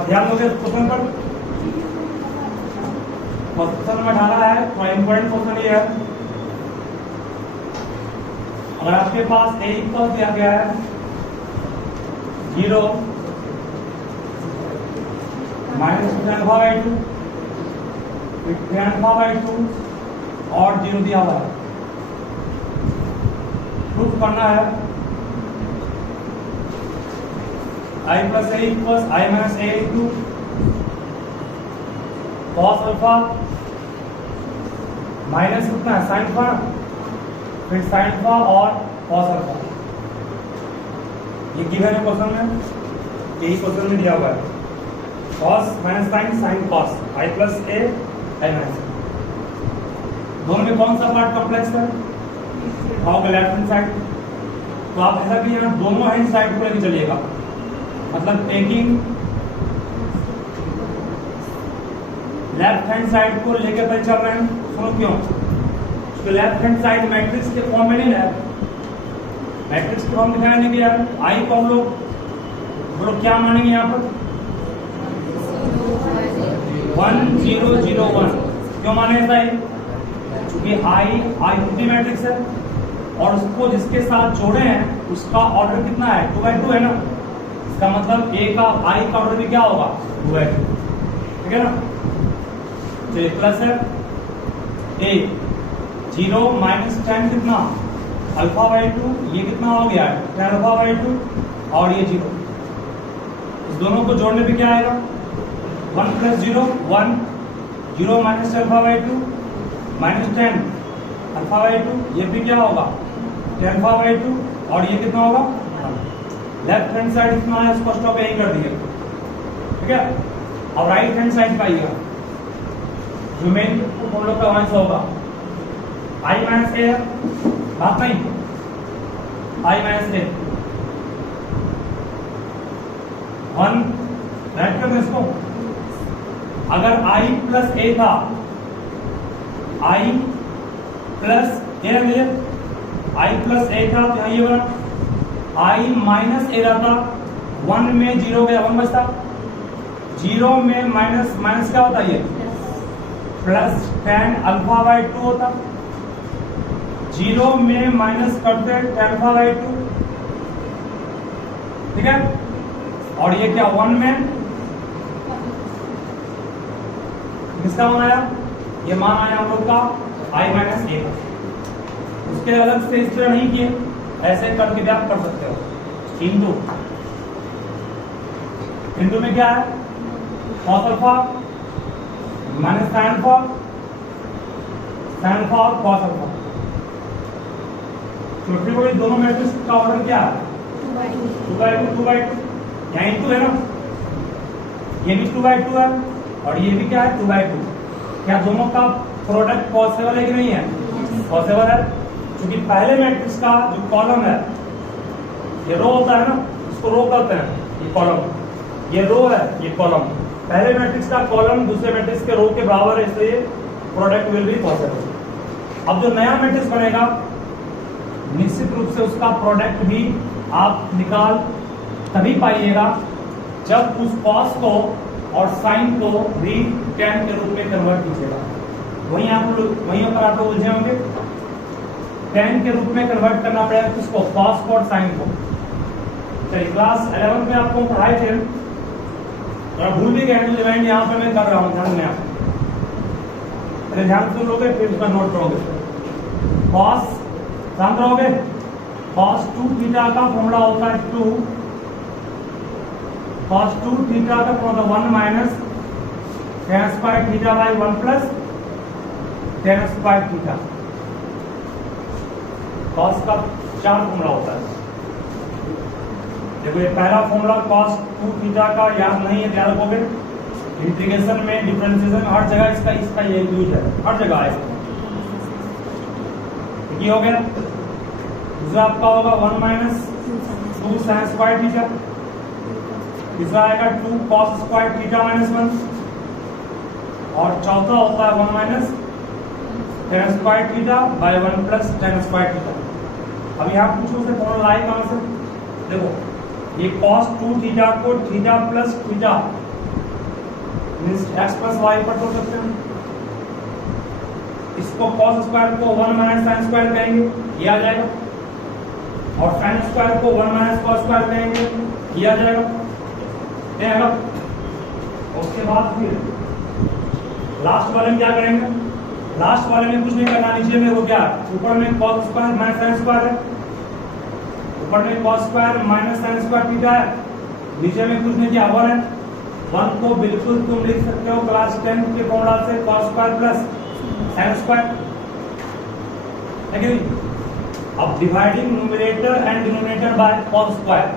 अब ध्यान दोगे क्वेश्चन पर। क्वेश्चन में डाला है थोड़ा इंपॉर्टेंट क्वेश्चन ये है, अगर आपके पास ए इक्वल दिया गया है 0 माइनस -tan⁡2 tan⁡2 और 0 दिया हुआ है, प्रूफ करना है I plus A equals I minus A into cos alpha minus कितना है sin अल्फा, फिर sin अल्फा और cos अल्फा। ये गिवन है क्वेश्चन में, यही क्वेश्चन में दिया हुआ है cos minus sin sin cos I plus A I minus A। दोनों में कौन सा पार्ट कॉम्प्लेक्स है? आओगे लेफ्ट हैंड साइड, तो आप ऐसा कि यहाँ दोनों हैंड साइड को लेकर चलिएगा, मतलब टेकिंग लेफ्ट हैंड साइड को लेकर पर चल रहे हैं। सुनो क्यों? तो लेफ्ट हैंड साइड मैट्रिक्स के फॉर्म में नहीं है, मैट्रिक्स के फॉर्म दिखाने के यार आई को हम लोग बोलो क्या मानेंगे यहाँ पर 1 0 0 1। क्यों माने ऐसा है? क्योंकि आई आइडेंटिटी मैट्रिक्स है और उसको जिसके साथ जोड़े हैं उसका ऑर्डर कितना है 2/2 है ना, इसका मतलब ए का आई का ऑर्डर भी क्या होगा 2/2, ठीक है ना। तो प्लस है ए 0 माइनस tan कितना α/2, ये कितना हो गया tan α/2 और ये 0, इस दोनों को जोड़ने पे क्या आएगा 1 + 0 1 0 माइनस α/2 माइनस tan α/2, ये भी क्या होगा tan α/2 और ये कितना होगा लेफ्ट हैंड साइड कितना है इसको स्टॉप यही कर दिए, ठीक है। अब राइट हैंड साइड का आइएगा, जो मेन हम लोग का आंसर होगा I minus A, बात नहीं I minus A 1 राइट कर दो इसको। अगर I plus A था, I plus A है, I plus A था तो यहाँ ये बना I माइनस A रहता, 1 में 0 गया 1 बचता, 0 में माइनस माइनस क्या होता है ये प्लस tan α/2 होता, 0 में माइनस करते tan α/2, ठीक है। और ये क्या 1 में किसका मान आया? ये मान आया हम लोग का I minus A का। उसके अलग से इस तरह नहीं किए, ऐसे करके भी आप कर सकते हो। इंटू में क्या है cos alpha minus sin alpha और cos अल्फा। छोटी बड़ी दोनों मैट्रिक्स का ऑर्डर क्या है 2/2 यहाँ इंटू है ना, ये भी 2/2 है और ये भी क्या है 2/2। क्या दोनों का प्रोडक्ट पॉसिबल है कि नहीं है? पॉसिबल है, क्योंकि पहले मैट्रिक्स का जो कॉलम है ये रो होता है ना, इसको रो कहते हैं, ये कॉलम, ये रो है, ये कॉलम। पहले मैट्रिक्स का कॉलम दूसरे मैट्रिक्स के रो के बराबर है, इसलिए प्रोडक्ट विल बी पॉसिबल। अब जो नया मैट्रिक्स बनेगा निश्चित रूप से उसका प्रोडक्ट भी आप निकाल तभी पाइएगा जब उस कॉस को और साइन को भी tan के रूप में कन्वर्ट कीजिएगा। वहीं आप लोग वहीं पर आप लोग उलझे होंगे, tan के रूप में कन्वर्ट करना पड़ेगा किसको cos को और sin को। चलिए क्लास 11 में आपको पढ़ाए थे, और भूल भी गए रिवाइंड यहाँ पे मैं कर रहा हूँ, ध्यान में आप ध्यान सुन लोगे फिर उसका नोट करोगे। cos ध्यान रहोगे, cos 2 थीटा का फॉर्मूला होता है 2 cos 2 थीटा का formula 1 minus tan square theta by 1 plus tan square theta. cos का 4 फॉर्मूला होता है। देखो ये पहला फॉर्मूला cos 2 थीटा का याद नहीं है, ध्यान रखोगे। इंटीग्रेशन में डिफरेंशिएशन हर जगह इसका ये यूज है, हर जगह है। ये हो गया। दूसरा आपका होगा 1 माइनस 2 sin स्क्वायर थीटा। तीसरा आएगा 2 cos स्क्वायर थीटा माइनस 1। और चौथा होता है 1 minus tan square theta by 1 plus tan square theta. अब यहाँ पूछो से फॉर्मूला लाए कहाँ से? देखो ये cos 2 थीटा को theta plus theta x plus y पर तोड़ सकते हैं। इसको कॉस स्क्वायर को 1 माइनस साइन स्क्वायर कहेंगे, ये आ जाएगा। और साइन स्क्वायर को 1 माइनस कॉस स्क्वायर कहेंगे, ये आ जाएगा। उसके बाद फिर लास्ट वाले में क्या करेंगे? लास्ट वाले में कुछ नहीं करना, नीचे में वो क्या, ऊपर में cos square minus sine square है, ऊपर में cos square minus sine square theta है, नीचे में कुछ नहीं किया, 1 है। 1 को बिल्कुल तुम लिख सकते हो क्लास 10 के फॉर्मूला से, cos square plus sine square है कि नहीं? अब dividing numerator and denominator by cos square,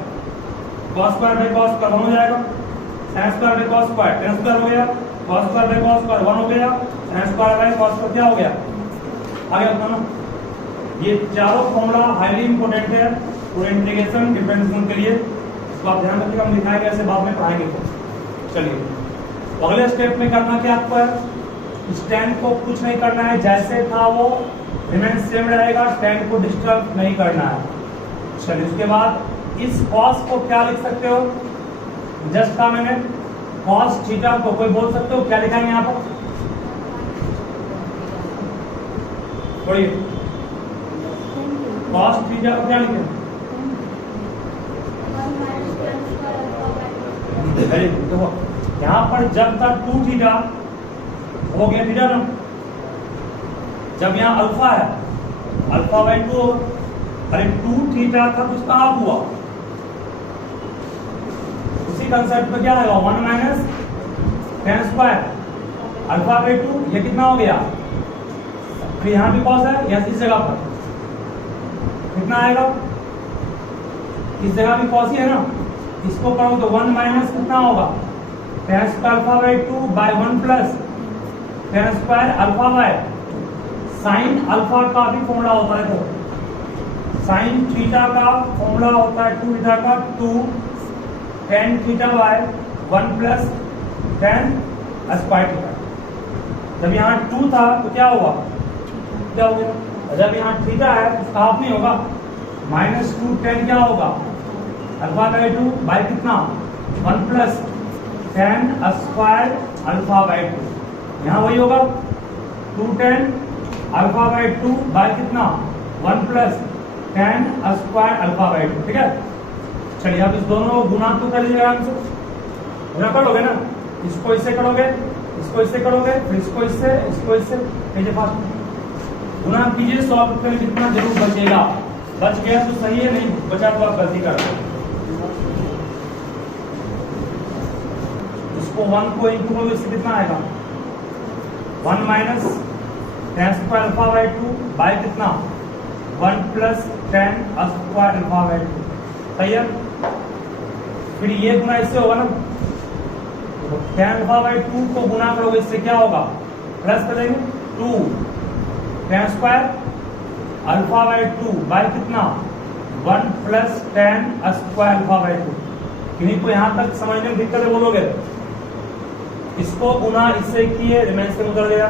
cos square by cos square 1 हो जाएगा, sine square by cos square tan square हो गया, cos square by cos square 1 हो गया, sine square by cos square क्या हो गया, आ गया अपना ना। ये चारों फॉर्मूला हाईली इंपॉर्टेंट है पूरे इंटीग्रेशन डिफरेंशिएशन के लिए, इसको आप ध्यान रखिएगा, हम दिखाएंगे ऐसे बाद में पढ़ाएंगे। चलिए अगले स्टेप में करना क्या आपको है, स्टैंड को कुछ नहीं करना है, जैसे था वो रिमेन सेम रहेगा, स्टैंड को डिस्टर्ब नहीं करना है। चलिए उसके बाद इस कॉस को क्या लिख सकते हो, जस्ट था मैंने कॉस थीटा को कोई बोल सकते हो क्या लिखाएंगे यहाँ पर, पढ़िए कॉस थीटा को क्या लिखें, देखो यहाँ पर जब तक 2 थीटा हो गया थीटा ना, जब यहाँ अल्फा है अल्फा बाई 2, अरे 2 थीटा था तो उसका हाफ हुआ, उसी कंसेप्ट में क्या आएगा 1 minus tan square alpha by 2, ये कितना हो गया, फिर यहाँ भी कॉस है, या इस जगह पर कितना आएगा, इस जगह भी कॉस ही है ना, इसको करो तो 1 माइनस कितना होगा tan square alpha by 2 by 1 plus tan square alpha by sine alpha का भी फॉर्मूला होता है, तो साइन थीटा का फॉर्मूला होता है 2 थीटा का 2 tan theta by 1 plus tan square theta. जब यहाँ 2 था तो क्या हुआ, क्या हो गया, जब यहाँ थीटा है तो उसका हाफ नहीं होगा, -2 tan क्या होगा अल्फा बाई 2 बाई कितना 1 plus tan square alpha by 2, यहाँ वही होगा 2 tan अल्फा बाई 2 बाई कितना 1 plus tan square alpha by 2, ठीक है। चलिए अब इस दोनों को गुना तो कर लीजिएगा, आराम से गुना कर लोगे ना, इसको इससे करोगे, इसको इससे करोगे, फिर इसको इससे कीजिए फास्ट गुना कीजिए, 100 रुपये में जितना जरूर बचेगा, बच गया तो सही है, नहीं बचा तो आप गलती कर दो। इसको 1 को इंटू करोगे, इससे कितना आएगा 1 minus tan square alpha by 2 by कितना 1 plus tan square alpha by 2, सही है। फिर ये गुना इससे होगा ना, tan अल्फा बाई 2 को गुना करोगे इससे क्या होगा, प्लस कर देंगे 2 tan square alpha by 2 by कितना 1 plus tan square alpha by 2। किन्हीं को यहाँ तक समझने में दिक्कत है बोलोगे, इसको गुना इससे किए, रिमेन से उतर गया,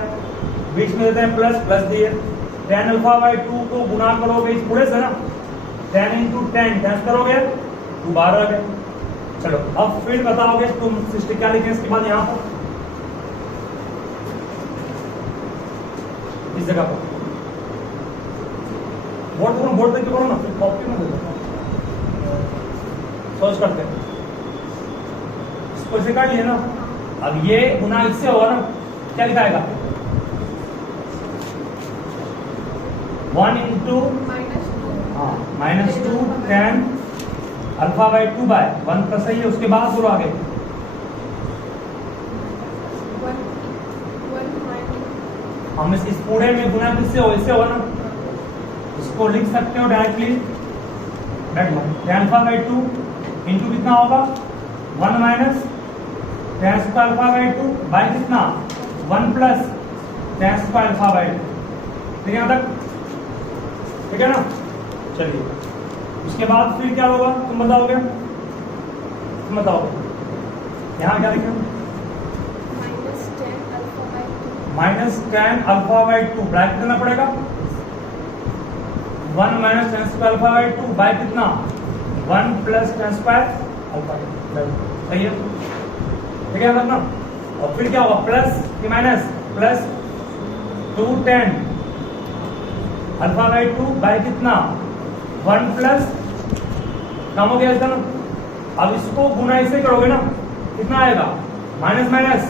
बीच में देते हैं प्लस, प्लस दिए, tan अल्फा बाई 2 को गुना करोगे इस पूरे से ना, tan इंटू tan कैंसिल करोगे तो 12 गए। चलो अब फिर बताओगे तुम सिस्टम क्या लिखें इसके बाद, यहाँ पर इस जगह पर बोर्ड देख के करो ना, फिर कॉपी में दे सोच करते हैं, इसको इसे काट लिए ना, अब ये गुना इससे होगा ना, क्या लिखाएगा 1 into -2 tan alpha by 2 by 1 plus है, उसके बाद बोलो आगे हम इस पूरे में गुना किससे हो, इससे होगा ना, इसको लिख सकते हो directly tan alpha by 2 into कितना होगा 1 minus tan square alpha by 2 by कितना 1 plus tan square alpha by 2, ठीक है यहाँ तक, ठीक है ना। चलिए उसके बाद फिर क्या होगा तुम बताओगे, यहाँ क्या लिखे -tan अल्फा बाई 2 ब्रैकेट करना पड़ेगा 1 minus tan square alpha by 2 by कितना 1 प्लस tan स्क्वायर अल्फा, सही है, ठीक है ना। और फिर क्या होगा प्लस कि minus, plus 210 alpha by 2 by कितना 1 प्लस, काम हो गया इसका ना। अब इसको गुना इससे करोगे ना, कितना आएगा minus minus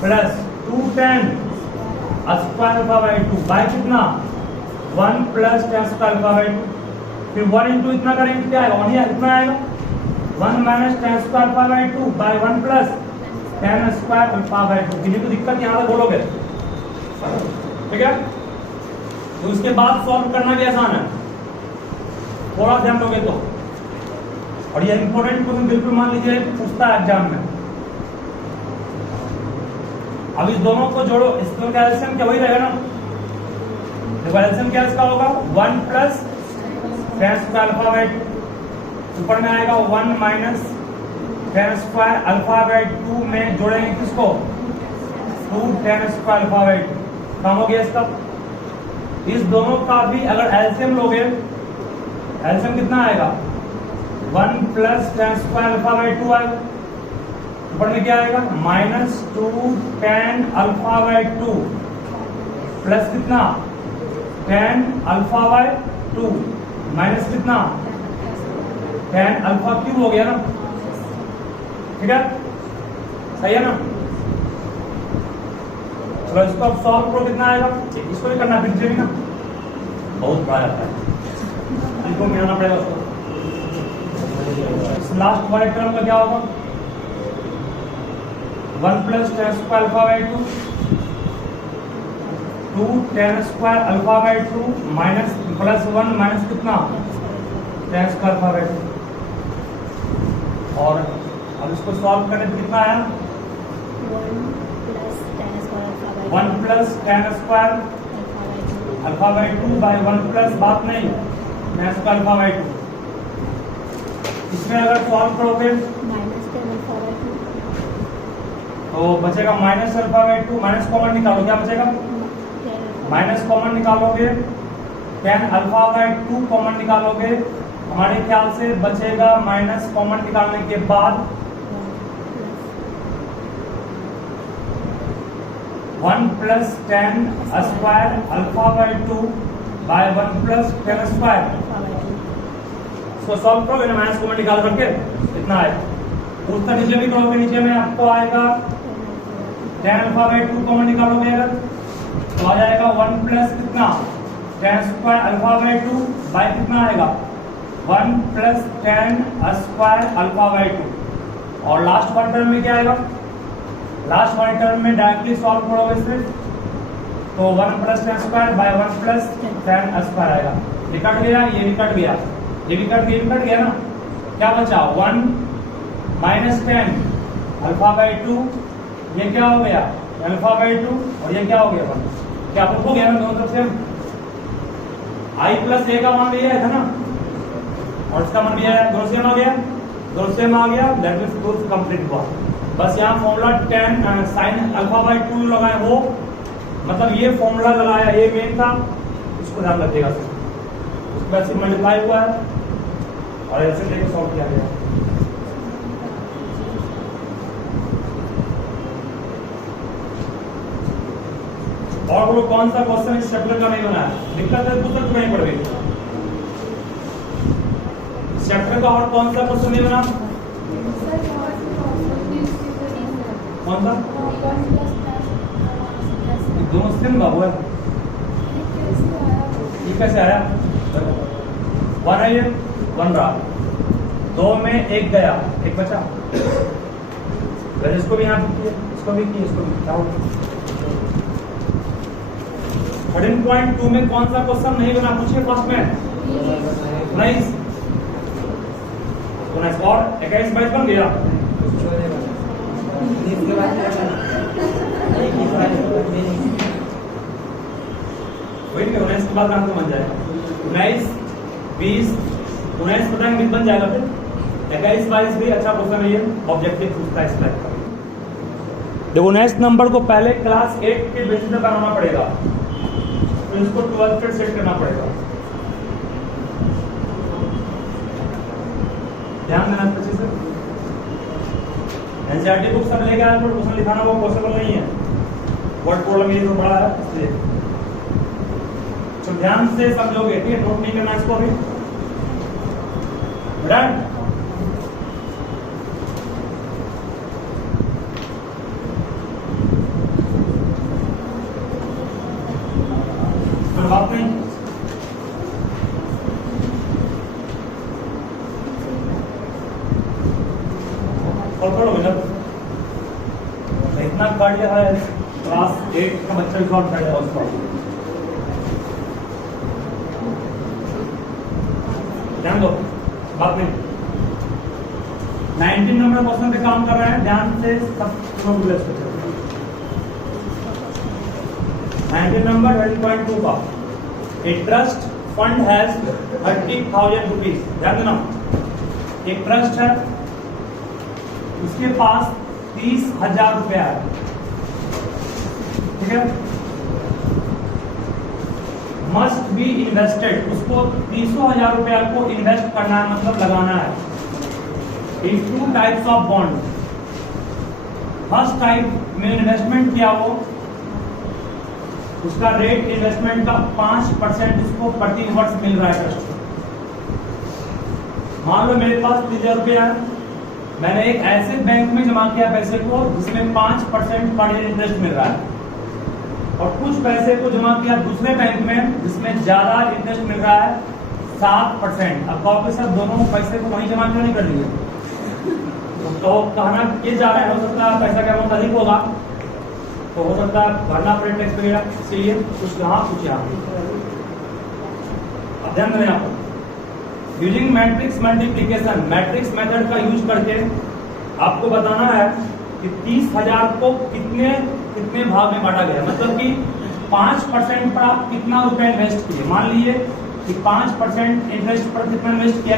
plus 210 square alpha by 2 by कितना 1 प्लस 10 स्क्वायर अल्फा बाई 2, फिर 1 इंटू इतना करेंगे क्या आएगा, और इतना आएगा 1 minus 10 square alpha by 2 by 1 plus 10 square alpha by 2। किसी को दिक्कत यहाँ तक बोलोगे, ठीक है। तो इसके बाद सॉल्व करना भी आसान है, थोड़ा ध्यान दोगे तो। और ये इंपॉर्टेंट क्वेश्चन बिल्कुल मान लीजिए पूछता है एग्जाम में। अब इस दोनों को जोड़ो, इसका कैल्शियम क्या वही रहेगा ना, कैल्शियम क्या इसका होगा 1 प्लस 10 स्क्वायर अल्फा बाई 2, ऊपर में आएगा 1 माइनस 10 स्क्वायर अल्फा बाई 2 में जोड़ेंगे किसको 2 10 स्क्वायर अल्फा बाई 2, काम हो गया इसका। इस दोनों का भी अगर एलसीएम लोगे, एलसीएम कितना आएगा 1 प्लस 10 स्क्वायर अल्फा बाई 2 आएगा, ऊपर में क्या आएगा माइनस 2 10 अल्फा बाई 2 प्लस कितना 10 अल्फा बाई 2 माइनस कितना 10 अल्फा क्यूब हो गया ना, ठीक है, सही है ना। चलो इसको अब सॉल्व करो, कितना आएगा, इसको भी करना फिर भी ना, बहुत बड़ा आता है, इनको मिलाना पड़ेगा उसको। लास्ट वाले टर्म का क्या होगा 1 plus 10 square alpha by 2 2 10 square alpha by 2 minus plus 1 minus कितना 10 स्क्वायर अल्फा बाई 2। और अब इसको सॉल्व करने पे कितना आया 1 plus 10 square alpha by 2 by 1 plus बात नहीं 10 स्क्वायर अल्फा बाई 2। इसमें अगर सॉल्व करोगे तो बचेगा minus alpha by 2, minus common निकालो, क्या बचेगा माइनस कॉमन निकालोगे 10 अल्फा बाई 2 कॉमन निकालोगे, हमारे ख्याल से बचेगा माइनस कॉमन निकालने के बाद 1 plus 10 square alpha by 2 by 1 plus 10 square. इसको सॉल्व करोगे ना माइनस कॉमन निकाल करके कितना आएगा, उसका नीचे भी करोगे, नीचे में आपको आएगा 10 अल्फा बाई 2 कॉमन निकालोगे अगर तो आ जाएगा 1 प्लस कितना 10 स्क्वायर अल्फा बाई 2 बाय कितना आएगा 1 प्लस 10 स्क्वायर अल्फा बाई 2। और लास्ट वन टर्म में क्या आएगा, लास्ट वन टर्म में डायरेक्टली सॉल्व करोगे सिर्फ तो 1 plus 10 square by 1 plus 10 square आएगा। ये कट गया, ये भी कट गया, ये भी कट गया ना, क्या बचा 1 माइनस 10 अल्फा बाई 2, ये क्या हो गया अल्फा बाई 2 और ये क्या हो गया 1, क्या हो गया ना दोनों तरफ से आई प्लस ए का मान लिया था ना और इसका मान लिया है, दोनों सेम आ गया, दोनों सेम आ गया, दैट मींस कोर्स कंप्लीट हुआ। बस यहाँ फॉर्मूला 10 साइन अल्फा बाई 2 लगाए हो, मतलब ये फॉर्मूला लगाया, ये मेन था, इसको ध्यान रखिएगा। उसके बाद सिर्फ मल्टीप्लाई हुआ है और ऐसे लेके सॉल्व किया गया। और वो कौन सा क्वेश्चन इस चैप्टर का नहीं बना है, दिक्कत है पुस्तक नहीं पड़ गई। इस चैप्टर का और कौन सा क्वेश्चन नहीं बना, कौन सा, दोनों सेम बाबू है, ये कैसे आया 1 है, ये 1 रहा, 2 में 1 गया, 1 बचा, इसको भी यहाँ किया, इसको भी किया, इसको भी क्या 13.2 में कौन सा क्वेश्चन नहीं बना, पूछिए फर्स्ट में 19 और 21 22 बन गया। वही 19 के बाद आंसर बन जाएगा, 19 20 19 पता बन जाएगा, फिर 21 22 भी अच्छा क्वेश्चन है, ये ऑब्जेक्टिव पूछता है इस टाइप का। देखो 19 नंबर को पहले क्लास 8 के बेसिस पे बनाना पड़ेगा, तो इसको 12 पे सेट करना पड़ेगा, ध्यान देना अच्छे से। एनसीईआरटी बुक सब लेके आए, क्वेश्चन लिखाना वो पॉसिबल नहीं है, वर्ड प्रॉब्लम ये तो बड़ा है इसलिए। तो ध्यान से समझोगे, ठीक है, नोट नहीं करना इसको अभी। डन। कोई बात नहीं, पकड़ो बेटा, इतना कर लिया है, क्लास 8 का बच्चा भी सॉल्व कर लिया उसको। ध्यान दो, बात नहीं। 19 नंबर क्वेश्चन पे काम कर रहे हैं, ध्यान से सब नोट ले सकते। 19 नंबर 20.2 का, a trust fund has 30,000 rupees. ध्यान देना, एक ट्रस्ट है, उसके पास 30,000 रुपया है, ठीक है। मस्ट बी इन्वेस्टेड, उसको 30,000 रुपया को इन्वेस्ट करना है, मतलब लगाना है। इन 2 types of bond. First type में इन्वेस्टमेंट किया वो, उसका रेट इन्वेस्टमेंट का 5% उसको प्रति वर्ष मिल रहा है ट्रस्ट। मान लो मेरे पास 30,000 रुपया है, मैंने एक ऐसे बैंक में जमा किया पैसे को जिसमें 5% पर ईयर इंटरेस्ट मिल रहा है, और कुछ पैसे को जमा किया दूसरे बैंक में जिसमें ज्यादा इंटरेस्ट मिल रहा है 7%। अब कहोगे सर दोनों पैसे को वहीं जमा क्यों नहीं कर लिए? तो कहना ये जा रहा है, हो सकता है पैसा का अमाउंट अधिक होगा, तो हो सकता है भरना पड़े टैक्स वगैरह, इसलिए कुछ यहाँ कुछ यहाँ। अब ध्यान दें यहाँ पर, using matrix multiplication, matrix method का यूज करके आपको बताना है कि 30,000 को कितने कितने भाग में बांटा गया, मतलब कि 5% पर आप कितना रुपया इन्वेस्ट किए। मान लीजिए कि 5% इंटरेस्ट पर कितना इन्वेस्ट किया,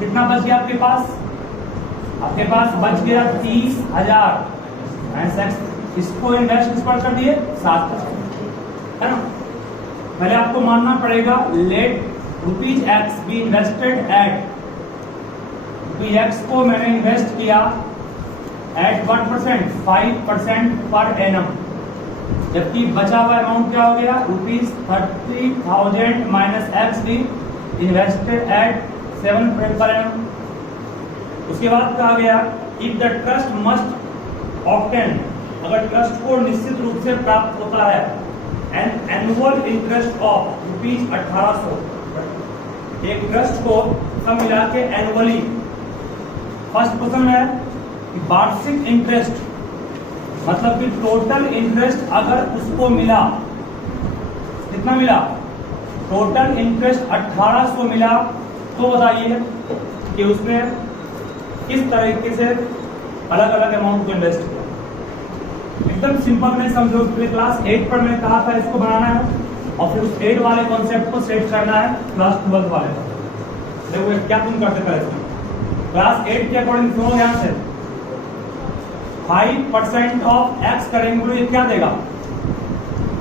कितना बच गया आपके पास? आपके पास बच गया 30,000। इसको इन्वेस्ट किस पर कर दिए? 7%, है ना। पहले आपको मानना पड़ेगा let ₹X be invested at, X को मैंने इन्वेस्ट किया एट 1%, 5% पर एनम, जबकि बचा हुआ अमाउंट क्या हो गया? ₹30,000 minus X be invested eight 7% per annum. उसके बाद कहा गया if the trust must obtain, अगर ट्रस्ट को निश्चित रूप से प्राप्त होता है एन एनुअल इंटरेस्ट ऑफ ₹1800, एक ट्रस्ट को सब मिला के एनुअली, फर्स्ट क्वेश्चन है कि वार्षिक इंटरेस्ट, मतलब कि टोटल इंटरेस्ट अगर उसको मिला, कितना मिला? टोटल इंटरेस्ट 1800 मिला, तो बताइए कि उसने किस तरीके से अलग अलग अमाउंट को इन्वेस्ट किया। एकदम सिंपल में समझो, क्लास 8 पर मैंने कहा था इसको बनाना है और फिर उस 8 वाले कॉन्सेप्ट को सेट करना है क्लास 12 वाले पर। देखो क्या तुम करते थे इसमें, क्लास 8 के अकॉर्डिंग सुनो ध्यान से, 5% ऑफ X करेंगे, ये क्या देगा?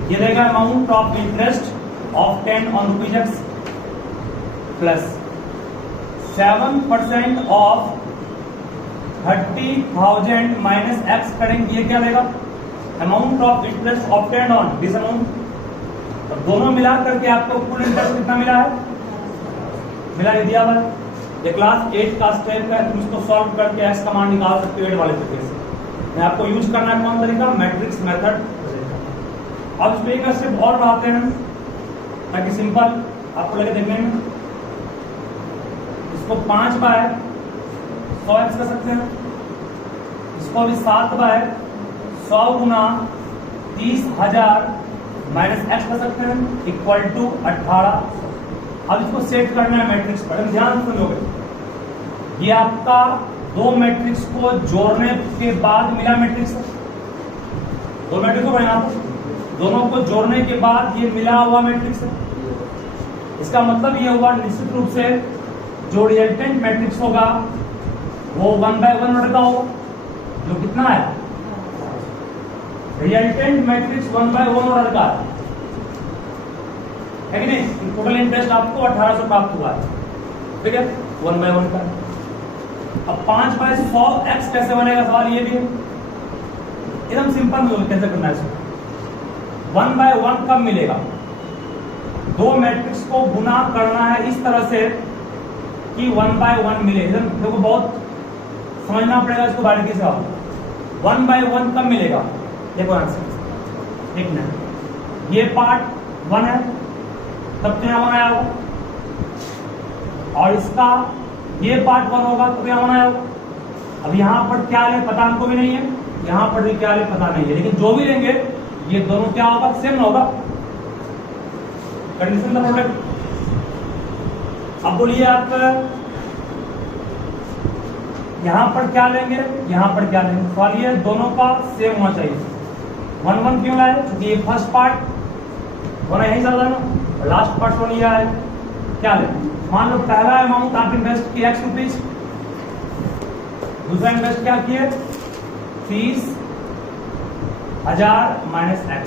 ये देगा amount of interest of 10 on ₹X plus 7% of 30,000 minus X करेंगे, ये क्या देगा? Amount of interest of 10 on this amount. तो दोनों मिला करके आपको कुल इंटरेस्ट कितना मिला है? मिला नहीं दिया हुआ। ये क्लास 8 का स्टेप है, तुम इसको सॉल्व करके एक्स कमांड निकाल सकते हो 8 वाले तरीके से। मैं आपको यूज करना है कौन तरीका? Matrix method. अब इसमें एक स्टेप और बढ़ाते हैं ताकि सिंपल आपको लगे देखने में। इसको 5 बाय 100x कर सकते हैं, इसको भी 7 बाय 100 गुना 30,000 माइनस x कर सकते हैं इक्वल टू 18। अब इसको सेट करना है मैट्रिक्स पर, ध्यान से सुनोगे। ये आपका दो मैट्रिक्स को जोड़ने के बाद मिला मैट्रिक्स, दो मैट्रिक्स को यहाँ पर दोनों को जोड़ने के बाद ये मिला हुआ मैट्रिक्स है। इसका मतलब ये हुआ निश्चित रूप से जो रिजल्टेंट मैट्रिक्स होगा वो 1/1 ऑर्डर का होगा, जो कितना है? रिजल्टेंट मैट्रिक्स 1/1 ऑर्डर का है कि नहीं? टोटल इंटरेस्ट आपको 1800 प्राप्त हुआ है, ठीक है, 1/1 का। अब 5/100 x कैसे बनेगा, सवाल ये भी है। एकदम सिंपल में कैसे करना है इसको। 1/1 कब मिलेगा, दो मैट्रिक्स को गुना करना है इस तरह से कि 1/1 मिले। एकदम देखो बहुत समझना पड़ेगा इसको बारीकी से। 1/1 कब मिलेगा, देखो आंसर एक मिनट, ये पार्ट 1 है तब तो यहां 1 आया होगा, और इसका ये पार्ट 1 होगा तो यहां 1 आया होगा। अब यहां पर क्या ले पता हमको भी नहीं है, यहां पर भी क्या ले पता नहीं है, लेकिन जो भी लेंगे ये दोनों क्या होगा, सेम होगा। Condition the product. अब बोलिए आप यहां पर क्या लेंगे, यहां पर क्या लेंगे, सवाल ये दोनों का सेम होना चाहिए। 1 क्यों लाए, क्योंकि ये फर्स्ट पार्ट होना यही चल रहा है ना, लास्ट पार्ट होना यह है। क्या लें, मान लो पहला अमाउंट आप इन्वेस्ट किए ₹X, दूसरा इन्वेस्ट क्या किए, 30,000 - X।